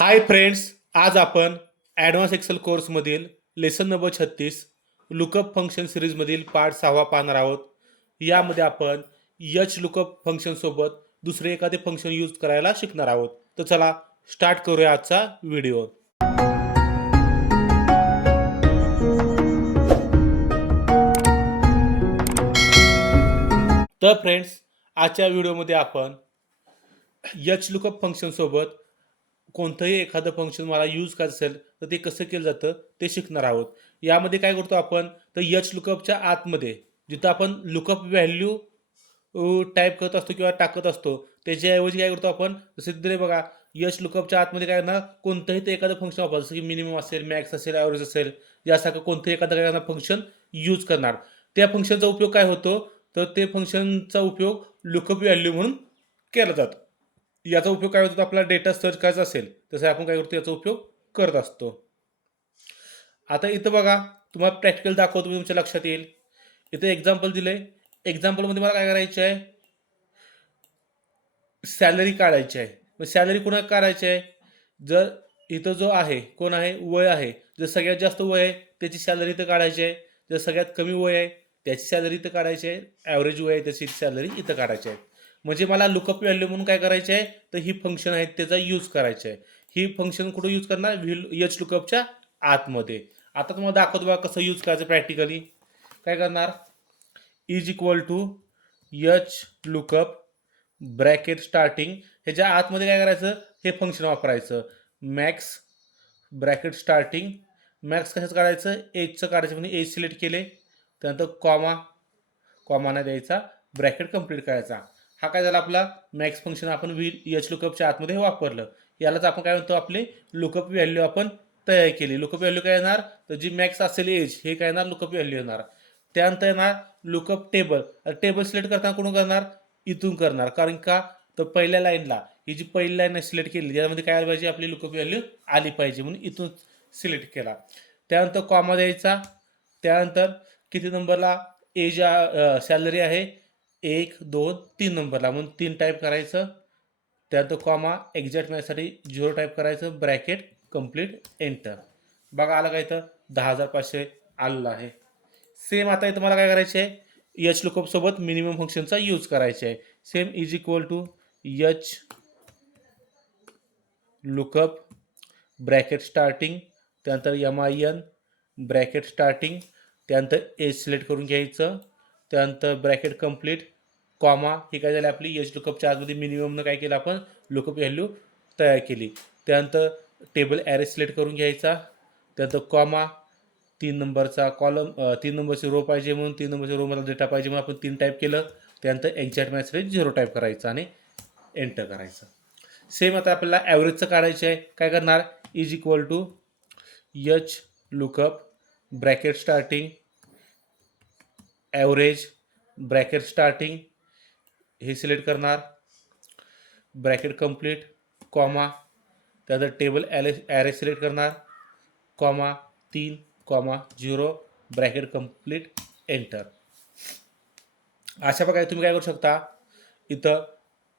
हाय friends आज आपण advance Excel कोर्समधील लेसन नंबर छत्तीस लुकअप फंक्शन सिरीजमधील पार्ट सहावा पाहणार आहोत. यामध्ये आपण यच लुकअप फंक्शनसोबत दुसरे एखादे फंक्शन यूज करायला शिकणार आहोत. तर चला स्टार्ट करूया आजचा व्हिडिओ तर फ्रेंड्स आजच्या व्हिडिओमध्ये आपण यच लुकअप फंक्शनसोबत कोणतंही एखादं फंक्शन मला यूज करायचं असेल तर ते कसं केलं जातं ते शिकणार आहोत. यामध्ये काय करतो आपण तर यच लुकअपच्या आतमध्ये जिथं आपण लुकअप व्हॅल्यू टाईप करत असतो किंवा टाकत असतो त्याच्याऐवजी काय करतो आपण जसं दिले बघा यच लुकअपच्या आतमध्ये काय करणार कोणतंही ते एखादं फंक्शन वापर जसं की मिनिमम असेल मॅक्स असेल ॲव्हरेज असेल यासारखं कोणतंही एखादं काय करणार फंक्शन यूज करणार. त्या फंक्शनचा उपयोग काय होतो तर ते फंक्शनचा उपयोग लुकअप व्हॅल्यू म्हणून केला जातो. याचा उपयोग काय होतो? आपला डेटा सर्च करायचा असेल तसं आपण काय करतो? याचा उपयोग करत असतो. आता इथं बघा तुम्हाला प्रॅक्टिकल दाखवतो मी तुमच्या लक्षात येईल. इथं एक्झाम्पल दिलं आहे एक्झाम्पलमध्ये मला काय करायचं आहे सॅलरी काढायची आहे. मग सॅलरी कोणा काढायची आहे? जर इथं जो आहे कोण आहे? वय आहे. जर सगळ्यात जास्त वय आहे त्याची सॅलरी इथं काढायची आहे. जर सगळ्यात कमी वय आहे त्याची सॅलरी इथं काढायची आहे. ॲव्हरेज वय आहे त्याची सॅलरी इथं काढायची आहे. म्हणजे मला लुकअप व्हॅल्यू म्हणून काय करायचे आहे तर ही फंक्शन आहेत त्याचा यूज करायचं आहे ही फंक्शन कुठं यूज करणार? व्हिल यच लुकअपच्या आतमध्ये. आता तुम्हाला दाखवतो बघा कसं यूज करायचं प्रॅक्टिकली काय करणार? Is equal to H lookup bracket starting ह्याच्या आतमध्ये काय करायचं? हे फंक्शन वापरायचं. मॅक्स ब्रॅकेट स्टार्टिंग मॅक्स कशाचं काढायचं? एजचं काढायचं म्हणजे एज सिलेक्ट केले. त्यानंतर कॉमा कॉमा नाही द्यायचा. ब्रॅकेट कंप्लीट करायचा. हा काय झाला आपला? मॅक्स फंक्शन आपण व्ही एच लुकअपच्या आतमध्ये वापरलं. यालाच आपण काय म्हणतो? आपले लुकअप व्हॅल्यू आपण तयार केली. लुकअप व्हॅल्यू काय येणार? तर जी मॅक्स असेल एज हे काय येणार? लुकअप व्हॅल्यू येणार. त्यानंतर येणार लुकअप टेबल टेबल सिलेक्ट करताना कोण करणार? इथून करणार. कारण का? तर पहिल्या लाईनला ही जी पहिली लाईन सिलेक्ट केली त्यामध्ये काय आली पाहिजे? आपली लुकअप व्हॅल्यू आली पाहिजे. म्हणून इथून सिलेक्ट केला. त्यानंतर कॉमा द्यायचा. त्यानंतर किती नंबरला एज सॅलरी आहे? एक दोन तीन नंबरला म्हणून तीन टाईप करायचं. त्यानंतर कॉमा एक्झॅक्ट मॅथसाठी झिरो टाईप करायचं. ब्रॅकेट कंप्लीट एंटर बघा आलं काय इथं? दहा हजार पाचशे आलेलं आहे. सेम आता इथं मला काय करायचं आहे? यच लुकअपसोबत मिनिमम फंक्शनचा यूज करायचा आहे. Same is equal to H lookup bracket starting त्यानंतर M I N bracket starting त्यानंतर एज सिलेक्ट करून घ्यायचं. त्यानंतर ब्रॅकेट कंप्लीट कॉमा ही काय झाली आपली एच लुकअपच्या आतमध्ये मिनिममनं काय केलं आपण लुकअप व्हॅल्यू तयार केली. त्यानंतर टेबल ॲरे सिलेक्ट करून घ्यायचा. त्यानंतर कॉमा तीन नंबरचा कॉलम तीन नंबरची रो पाहिजे म्हणून तीन नंबरच्या रोमधला डेटा पाहिजे म्हणून आपण तीन टाईप केलं. त्यानंतर एक्झॅक्ट मॅचसाठी झिरो टाईप करायचं आणि एंटर करायचं. सेम आता आपल्याला ॲव्हरेजचं काढायचं आहे. काय करणार? Is equal to H lookup bracket starting average bracket starting हे सिलेक्ट करणार. ब्रॅकेट कंप्लीट कॉमा त्यानंतर टेबल ॲले ॲरे सिलेक्ट करणार. कॉमा तीन comma zero bracket complete enter अशा प्रकारे तुम्ही काय करू शकता? इथं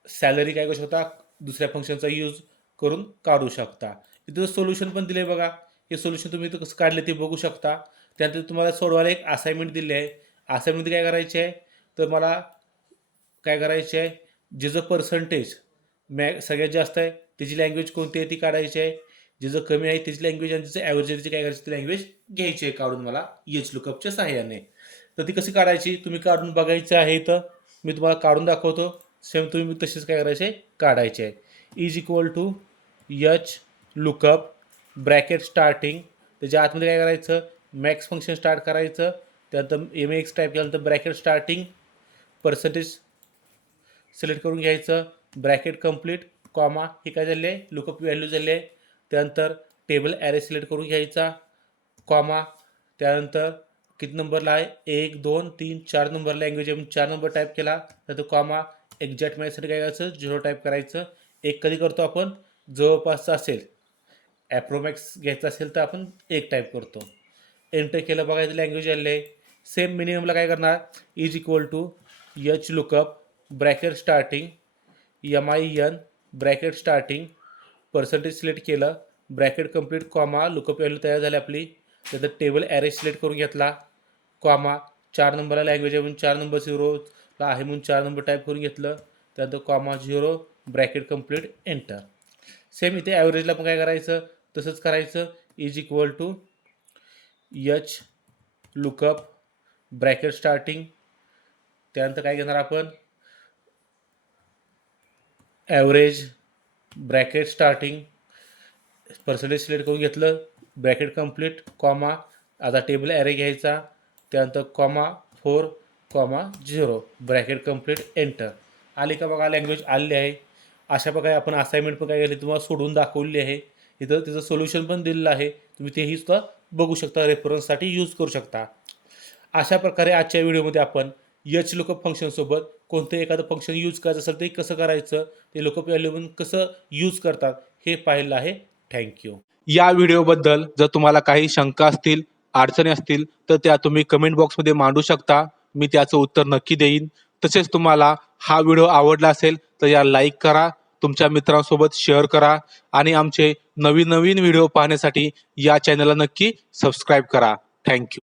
सॅलरी काय करू शकता? दुसऱ्या फंक्शनचा यूज करून काढू शकता. इथं सोल्युशन पण दिले बघा. हे सोल्युशन तुम्ही इथं कसं काढले ते बघू शकता. त्यानंतर तुम्हाला सोडवायला एक असाइनमेंट दिली आहे. असाइनमेंट काय करायचे आहे? तर मला काय करायचे आहे? जिचं पर्सेंटेज मॅ सगळ्यात जास्त आहे त्याची लँग्वेज कोणती आहे ती काढायची आहे. जिचं कमी आहे त्याची लँग्वेज आणि तिचं ॲव्हरेज त्याची काय करायची ती लँग्वेज घ्यायची आहे काढून मला एच लुकअपच्या सहाय्याने. तर ती कशी काढायची? तुम्ही काढून बघायचं आहे तर मी तुम्हाला काढून दाखवतो. सेम तुम्ही तसेच काय करायचे काढायचे आहे. Is equal to H lookup bracket starting त्याच्या आतमध्ये काय करायचं? मॅक्स फंक्शन स्टार्ट करायचं. त्यानंतर एम एक्स टाईप केल्यानंतर ब्रॅकेट स्टार्टिंग पर्सेंटेज सिलेक्ट करून घ्यायचं. ब्रॅकेट कंप्लीट कॉमा हे काय झाले? आहे लुकअप व्हॅल्यू झाले. आहे त्यानंतर टेबल ॲरे सिलेक्ट करून घ्यायचा. कॉमा त्यानंतर किती नंबरला आहे? एक दोन तीन चार नंबर लँग्वेज आहे. चार नंबर टाईप केला. तर कॉमा एक्झॅक्ट मॅथसाठी काय करायचं? झिरो टाईप करायचं. एक कधी करतो आपण? जवळपासचं असेल. ॲप्रोमॅक्स घ्यायचा असेल तर आपण एक टाईप करतो. एंटर केलं बघायचं लँग्वेज आले. आहे सेम मिनिममला काय करणार? Is equal to H lookup bracket starting M I N bracket starting percentage select केलं bracket complete comma lookup value तयार झाली आपली. त्याचं टेबल ॲरेज सिलेक्ट करून घेतला. कॉमा चार नंबरला लँग्वेज आहे म्हणून चार नंबर झिरोला आहे म्हणून चार नंबर टाईप करून घेतलं. त्यानंतर comma zero bracket complete enter same इथे ॲव्हरेजला पण काय करायचं? तसंच करायचं. Is equal to H lookup bracket starting त्यानंतर काय घेणार आपण? Average bracket starting. Percentage select करून घेतलं. ब्रॅकेट कंप्लीट कॉमा आता टेबल ॲरे घ्यायचा. त्यानंतर comma four comma zero bracket complete enter आली का बघा लँग्वेज आलेली आहे. अशा प्रकारे आपण असाइनमेंट पण काय केली तुम्हाला सोडून दाखवलेली आहे. इथं त्याचं सोल्युशन पण दिलेलं आहे. तुम्ही तेही सुद्धा बघू शकता रेफरन्ससाठी यूज करू शकता. अशा प्रकारे आजच्या व्हिडिओमध्ये आपण यच लुकअप फंक्शनसोबत कोणतं एखादं फंक्शन यूज करायचं असेल ते कसं करायचं ते लुकअप व्हॅल्यू कसं यूज करतात हे पाहिलं आहे. थँक्यू या व्हिडिओबद्दल जर तुम्हाला काही शंका असतील अडचणी असतील तर त्या तुम्ही कमेंट बॉक्समध्ये मांडू शकता. मी त्याचं उत्तर नक्की देईन. तसेच तुम्हाला हा व्हिडिओ आवडला असेल तर या लाईक करा तुमच्या मित्रांसोबत शेअर करा आणि आमचे नवीन नवीन व्हिडिओ पाहण्यासाठी या चॅनलला नक्की सबस्क्राईब करा. थँक्यू